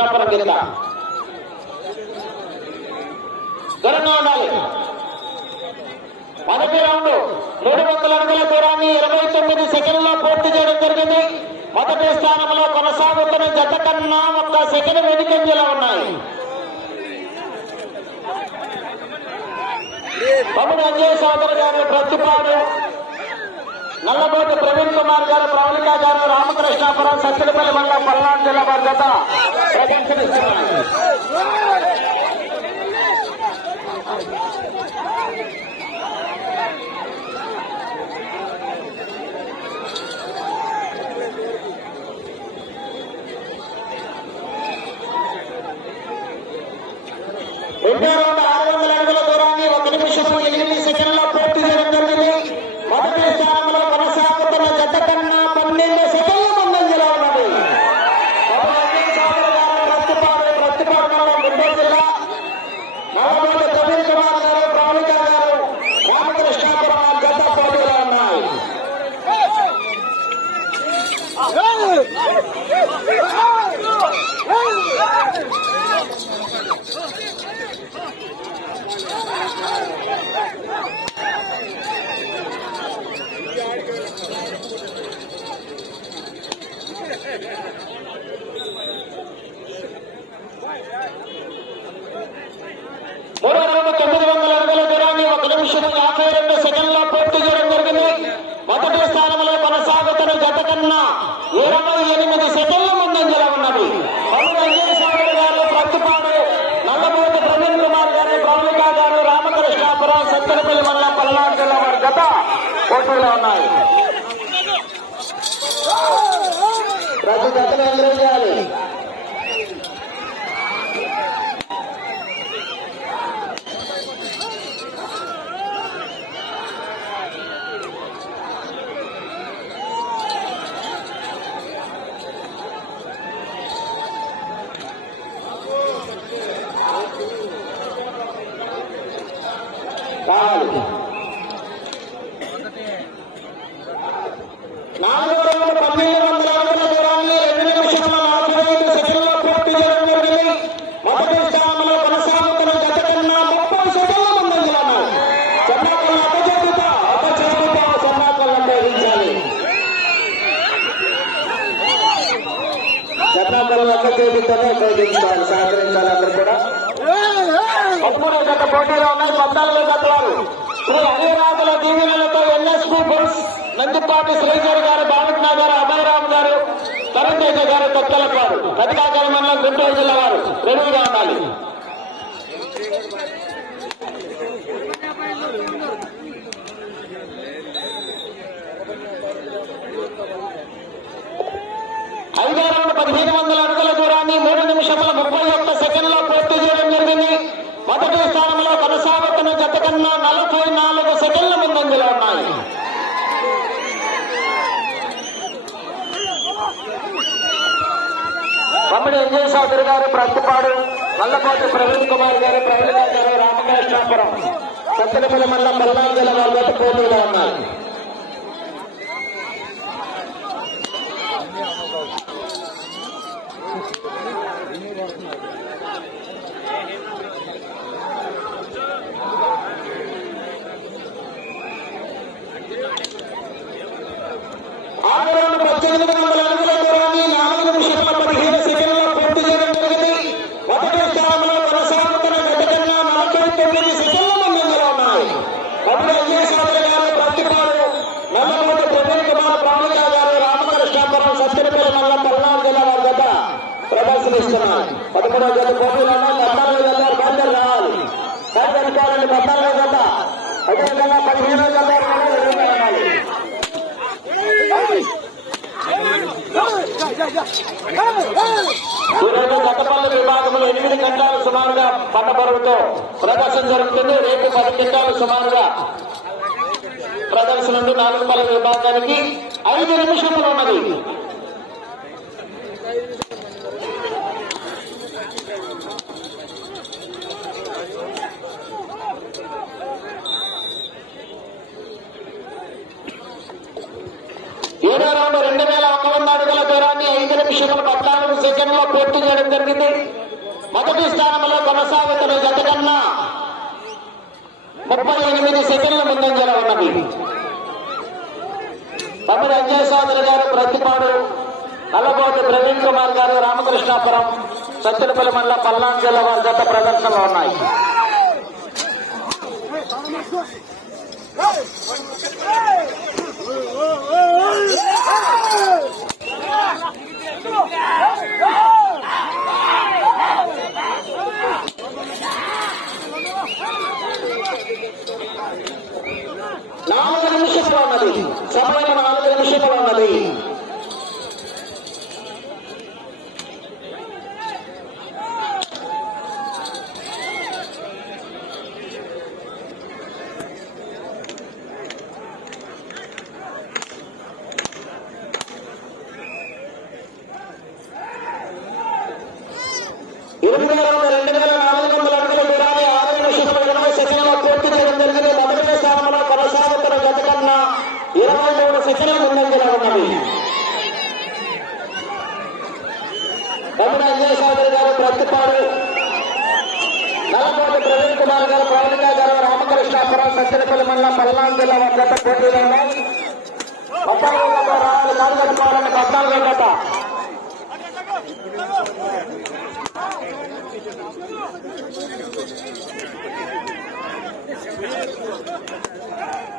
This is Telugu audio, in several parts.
కింద దూరంగా ఉండాలి. మొదటి రౌండ్ మూడు వందల అడుగుల దూరాన్ని ఇరవై తొమ్మిది సెకండ్లో పూర్తి చేయడం జరిగింది. మొదటి స్థానంలో కొనసాగుతున్న జత కన్నా ఒక్క సెకండ్ వెనుకంజలో ఉన్నాయి. తమ్ముడు అంజయ్ సోదరు గారు ప్రతిపాడు నల్లబోట ప్రవీణ్ కుమార్ గారు ప్రవళిక గారు రామకృష్ణాపురం సత్యలపల్లి మండలం పల్నాడు జిల్లా వారి జత ప్రదర్శనిస్తున్నారు రెండో రౌండ్ ఆరు వందల అడుగుల దూరాన్ని ఒక నిమిషం ఎనిమిది సెకండ్లో పూర్తి చేయడం జరిగింది మొదటి స్థానంలో కొనసాగుతున్న జత కన్నా పన్నెండు సెకండ్ల ముందంజలో ఉన్నది బాబు అంజయ్ సోదరు గారు ప్రతిపాడు ప్రతిపాడు మండలం గుంటూరు జిల్లా నల్లమూడి ప్రవీణ్ కుమార్ గారు ప్రవళిక గారు రామకృష్ణాపురం ఆ జత పోటీలో ఉన్నాయి మూడో రౌండ్ తొమ్మిది వందల అడుగుల దూరాన్ని ఒక నిమిషం యాభై రెండు సెకండ్ల పూర్తి చేయడం జరిగింది మొదటి స్థానంలో కొనసాగుతున్న జత కన్నా ఇరవై ఎనిమిది సెకండ్ల ముందంజలో ఉన్నది పవన్ అంజయ్ సోదరు గారు ప్రతిపాడు నల్లమూటి ప్రవీణ్ కుమార్ గారు ప్రవళిక గారు రామకృష్ణాపురం సత్తెనపల్లి మండలం పల్నాడు జిల్లా వారి జత పోటీలో ఉన్నాయి ప్రతి జతను ఎదురయ్యాలి రావాలి నాలుగో రౌండ్ పన్నెండు వందల అడుగుల దూరాన్ని రెండు నిమిషముల నలభై ఐదు సెకండ్లో పూర్తి చేయడం జరిగింది మొదటి స్థానంలో కొనసాగుతున్న జత కన్నా ముప్పై సెకండ్ల ముందంజలో ఉన్నాయి చెన్నాకల్ అపచేతుతో అపచేతుతో చెన్నాకల్ ఉపయోగించాలి చెన్నాకల్ అపచేతుతోనే ఉపయోగించాలి సహకరించాలి అందరూ కూడా పదమూడో జత పోటీలో ఉన్నాయి పద్నాలుగో జత శ్రీ దీవెనలతో ఎన్ఎస్పీ నందిపాటి శ్రీధర్ గారు బాలకృష్ణ గారు అభయరామ్ గారు తరుణ్ గారు గారు వారు కతికాకర మండలం గుంటూరు జిల్లా వారు రెడీగా ఉండాలి ఐదారు పదిహేను వందల అడుగుల దూరాన్ని మూడు నిమిషముల ముప్పై ఒక్క సెకండ్లో పూర్తి చేయడం జరిగింది. మొదటి స్థానంలో కొనసాగుతున్న జత కన్నా నలభై నాలుగు సెకండ్ల ముందంజలో ఉన్నాయి. తమ్ముడు ఎంజయ్ చౌదరి గారు ప్రతిపాడు నల్లకోటి ప్రవీణ్ కుమార్ గారు ప్రవీణ గారు రామకృష్ణాపురం సత్తెనపల్లి మండలం బల్లాం జిల్లా పోటీలో ఉన్నారు ఆరు రౌండ్ పద్దెనిమిది వందల అడుగుల దూరాన్ని నాలుగు నిమిషాల పదిహేను సెకండ్ల పూర్తి చేయడం జరిగింది మొదటి స్థానంలో కొనసాగుతున్న గత కన్నా నలభై తొమ్మిది సెకండ్ల ముందంజలో ఉన్నాయి అప్పుడు అజయ్ సోదరి గారు ప్రతిపాడు నల్లమూటి ప్రవీణ్ కుమార్ ప్రవళిక గారు రామకృష్ణాపురం సత్యనపల్లి మండలం పల్నాడు జిల్లా వారి జత ప్రదర్శనిస్తున్నారు పదమూడవ జత పోటీలో ఉన్నాయి పద్నాలుగు జత బయలుదేరి రావాలి కానీ అనుకోవాలండి పద్నాలుగో అదేవిధంగా పదిహేనో జత ఈరోజు గతపల్లి విభాగంలో ఎనిమిది గంటలు సుమారుగా పంట ప్రదర్శన జరుగుతుంది. రేపు పది గంటలు సుమారుగా ప్రదర్శన నాలుగు నాలుగుపల్లి విభాగానికి ఐదు నిమిషములు ఉన్నది. ఇరవై రెండు రెండు వేల ఒక వంద అడుగుల దూరాన్ని ఐదు నిమిషముల పద్నాలుగు సెకండ్లో పూర్తి చేయడం జరిగింది. మొదటి స్థానంలో కొనసాగుతున్న జత కన్నా ముప్పై ఎనిమిది సెకండ్ల ముందంజలో ఉన్నది. తమిళ అంజయ్ సోదరి గారు ప్రతిపాడు నల్లబోటి ప్రవీణ్ కుమార్ గారు రామకృష్ణాపురం సత్తులపల్లి మండల పల్నాడు జిల్లా వారి జత ప్రదర్శనలో ఉన్నాయి. Hey! నిమిషంలో ఉన్నది సమయం నాలుగు నిమిషంలో ఉన్నది ఎనిమిది వేల రెండు వేల నాలుగు వందల అడుగుల దూరాన్ని ఆరు నిమిషముల ఇరవై సెకండ్ల పూర్తి చేయడం జరిగింది మొదటి స్థానంలో కొనసాగుతున్న గత కన్నా ఇరవై మూడు సెకండ్ల ముందంజలో ఉన్నది తమిళ అంజయ్ చౌదరి గారు ప్రతిపాడు నల్లకోటి ప్రవీణ్ కుమార్ గారు పవనిక గారు రామకృష్ణాపురం సత్యనపల్లి మండలం పల్నాడు జిల్లా వారి గత పోటీలో ఉన్నాయి పద్నాలుగు గత రావాలి కాదు పద్నాలుగు గత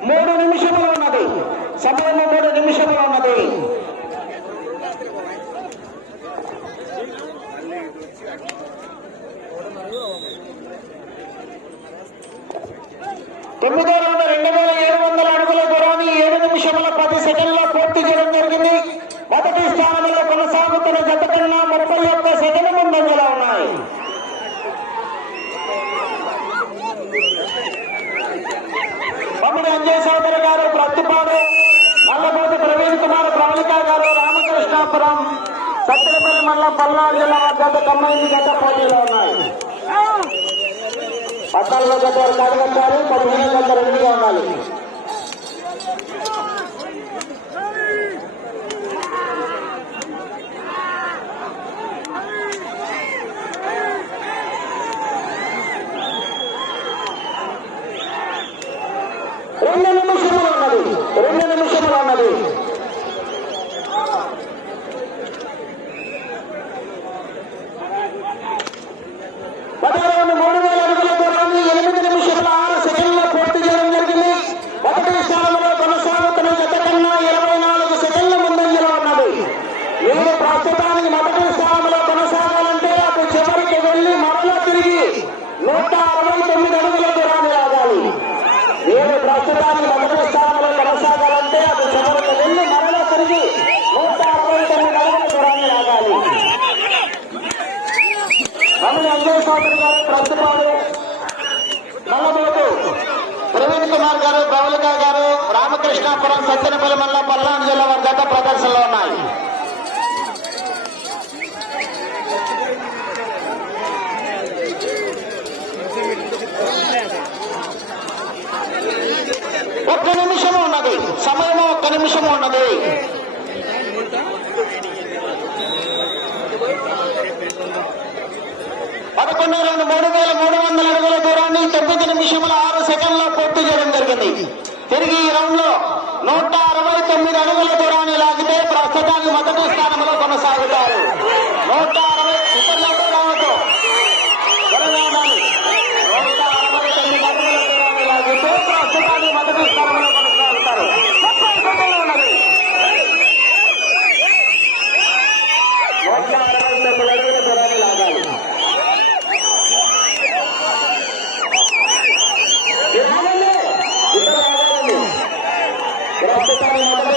మూడు నిమిషములు ఉన్నది. సమయం మూడు నిమిషములు ఉన్నది. తొమ్మిదో రౌండ్ రెండు వేల ఏడు వందల అడుగుల దూరాన్ని ఏడు నిమిషముల పది సెకండ్ల పూర్తి చేయడం జరిగింది మొదటి స్థానంలో కొనసాగుతున్న జత కన్నా ముప్పై ఒక్క సెకండ్ ముందంజలో ఉన్నాయి బొమ్మిడి అంజయ్ చౌదరి గారు ప్రతిపాడు మల్లబోతి ప్రవీణ్ కుమార్ ప్రవళిక గారు రామకృష్ణాపురం సత్యపల్లి మండలం పల్నాడు జిల్లా వారి గత తొమ్మిది గత పోటీలో ఉన్నాయి. పద్నాలుగో కాదు కట్టాలి పదిహేను గత రెండుగా ఉండాలి రెండు నిమిషములు ఉన్నది రెండు నిమిషములు ఉన్నది పదహారు మూడు వేల అడుగుల దూరాన్ని ఎనిమిది నిమిషముల ఆరు సెకండ్ల పూర్తి చేయడం జరిగింది మొదటి స్థానంలో కొనసాగుతున్న జత కన్నా ఇరవై నాలుగు సెకండ్ల ముందంజలో ఉన్నది మీరు ప్రస్తుతానికి మొదటి స్థానంలో కొనసాగాలంటే అటు చివరికి వెళ్ళి మరలా తిరిగి నూట అరవై తొమ్మిది అడుగుల దూరాన్ని లాగాలి మీరు ప్రస్తుతానికి మొదటి స్థానంలో కొనసాగాలంటే మరలా తిరిగి నూట అరవై తొమ్మిది అడుగుల దూరాన్ని లాగాలి. రమణ అంజయ్ చౌదరి గారు ప్రస్తుతాలు నల్లబోటు ప్రవీణ్ కుమార్ గారు ప్రవళిక గారు రామకృష్ణాపురం సత్యనపల్లి మండలం పల్నాడు జిల్లా వారి గత ప్రదర్శనలో ఉన్నాయి ఒక్క నిమిషము సమయం ఒక్క నిమిషం ఉన్నది. పదకొండు రెండు మూడు వేల మూడు వందల అడుగుల దూరాన్ని తొమ్మిది నిమిషముల ఆరు సెకండ్ల పూర్తి చేయడం జరిగింది. తిరిగి ఈ రౌండ్లో నూట అరవై తొమ్మిది అడుగుల దూరాన్ని లాగితే ప్రస్తుతానికి మొదటి స్థానంలో కొనసాగుతారు. నూట అరవై ప్రస్తుతాన్ని మొదటి స్థానంలో